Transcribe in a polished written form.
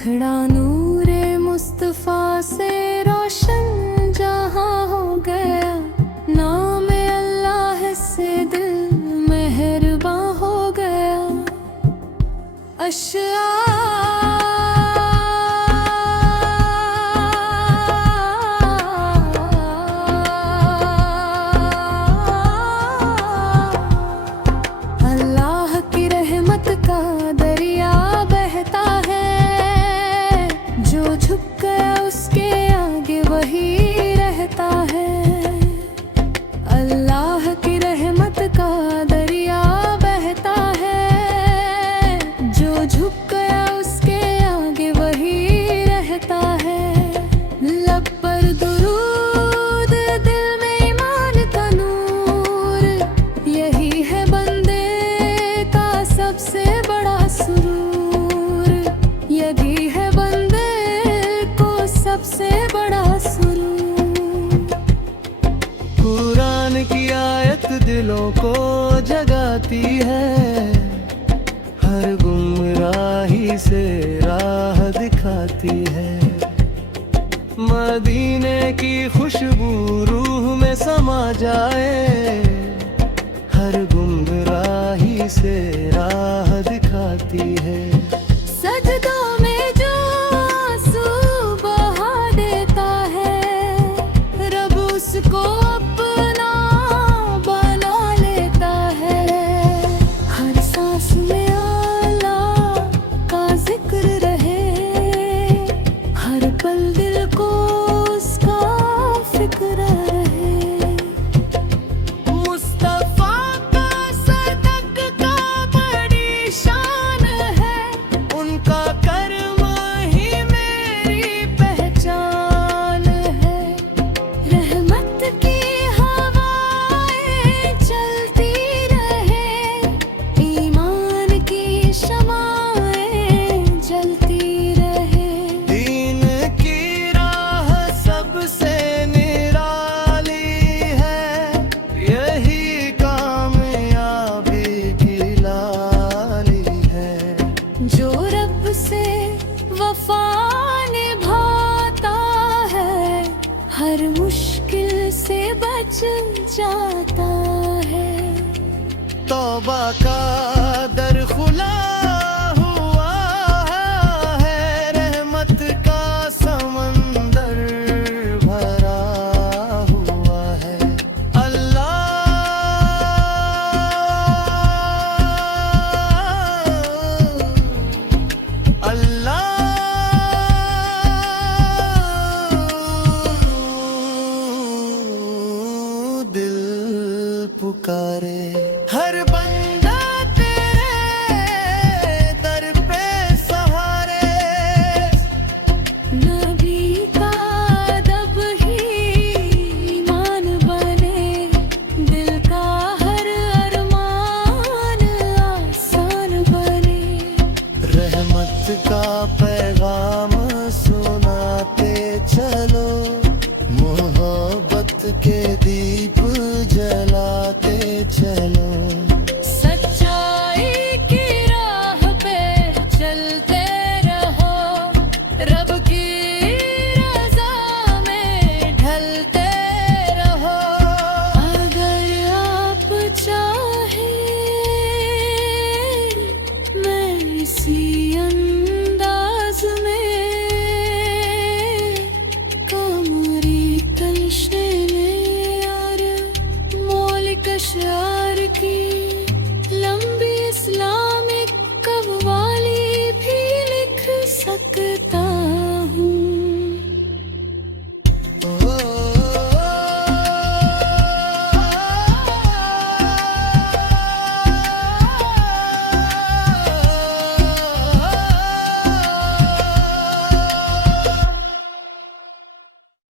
मुखड़ा नूरे मुस्तफा से रोशन जहां हो गया। नाम अल्लाह से दिल मेहरबां हो गया। अशआ सबसे बड़ा सुरूर। कुरान की आयत दिलों को जगाती है। हर गुमराही से राह दिखाती है। मदीने की खुशबू रूह में समा जाए। हर गुमराही से राह दिखाती है। सजदों में को अपना बना लेता है। हर सांस में अल्लाह का जिक्र रहे। हर पल दिल को उसका फिक्र रहे। मुस्तफा का सदक का बड़ी शान है। उनका कर्म ही मेरी पहचान है। जो रब से वफा निभाता है हर मुश्किल से बच जाता है। तौबा का दर खुला हुआ है। रहमत का समंदर भरा हुआ है। अल्लाह दिल पुकारे। हर बंदा तेरे दर पे सहारे। नबी का अदब ही ईमान बने। दिल का हर अरमान आसान बने। रहमत का पैगाम सुनाते चलो। मोहब्बत के दीप जलाते चलो।